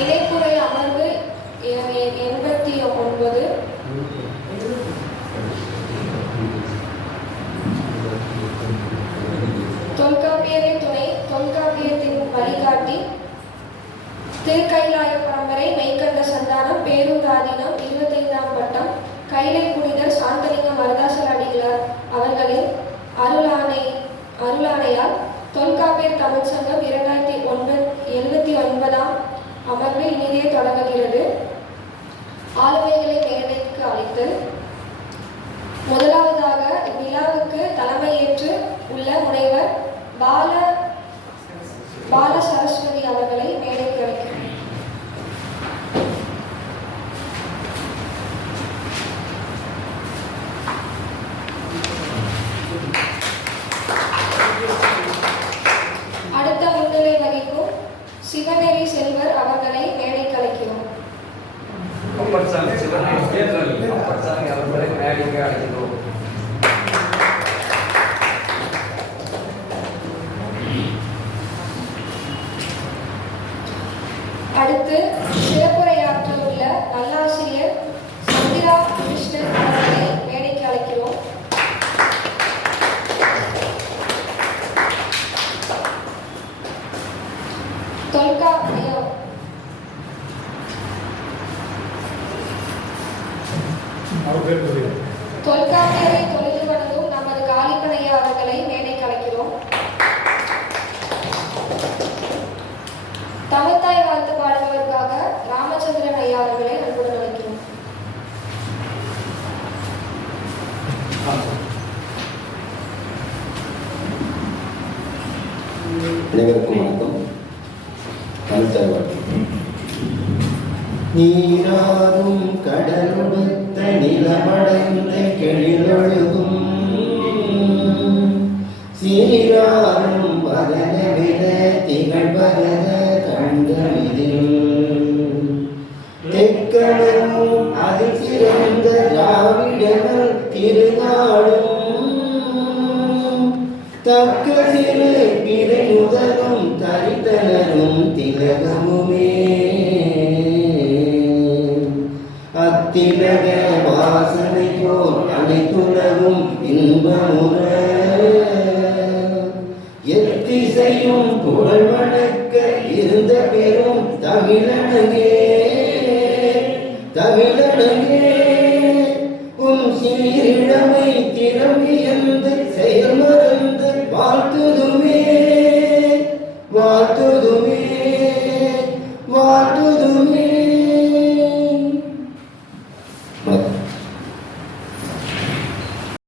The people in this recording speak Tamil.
இணைப்புரை அமர்வு எண்பத்தி ஒன்பது. தொல்காப்பியரே துணை தொல்காப்பியத்தின் வழிகாட்டி. திருக்கைலாய பரம்பரை மெய்கண்ட சந்தானம் பேரூராதீனம் இருபத்தைந்தாம் பட்டம். கைலை புனிதர் சாந்தலிங்கம் வரதாசல் அடிகளார் அவர்களின் அருளானை அருளானையால் தொல்காப்பியர் தமிழ் சங்கம் இரண்டாயிரத்தி ஒன்பது எழுபத்தி ஒன்பதாம் அமர்வு இனிதே தொடங்குகிறது. ஆளுமைகளை மேடைக்கு அழைத்தல் முதலாவதாக இவ்விழாவுக்கு தலைமையேற்று உள்ள முனைவர் பால பால சரஸ்வதி அவர்களை மேடைக்கு அழைக்கிறார் அடுத்த முன்னிலை வகிக்கும் சிவநெறி செல்வர் அவர்களை மேடைக்கு அழைக்கிறோம் அப்பட்சாமி சிவனை அப்பட்சாமி அவர்களை மேடைக்கு அழைக்கிறோம் அடுத்து சிறப்புரையாற்ற உள்ள நல்லாசிரியர் சந்திரா கிருஷ்ணன் அவர்களை மேடைக்கு அழைக்கிறோம் தொல்காப்பியம் தொல்காப்பியரை தொழில் வழங்கும் நமது காளிப்பனையா அவர்களை மேடைக்கு அழைக்கிறோம் தமிழ்தாய் வாழ்த்து பாடுவதற்காக ராமச்சந்திரன் ஐயா அவர்களை அன்புடன் அழைக்கிறோம். அனைவருக்கும் வணக்கம். தமிழ்த்தாய் வாழ்த்து. நீராறும் கடலுடுத்த நிலமடைந்த கெழிலொழுகும் சீராரும் பதன விட திகழ்பரத கண்டமிதில் தெக்கணமும் அதில் சிறந்த திராவிடர்கள் திருநாடும் தக்க சிறு பிறை முதலும் தரித்தனரும் திலகமுமே அத்திலக அனைத்துலகும் இன்பமுற. எத்திசையும் புகழ் வணக்க இருந்த பெரும் தமிழனே.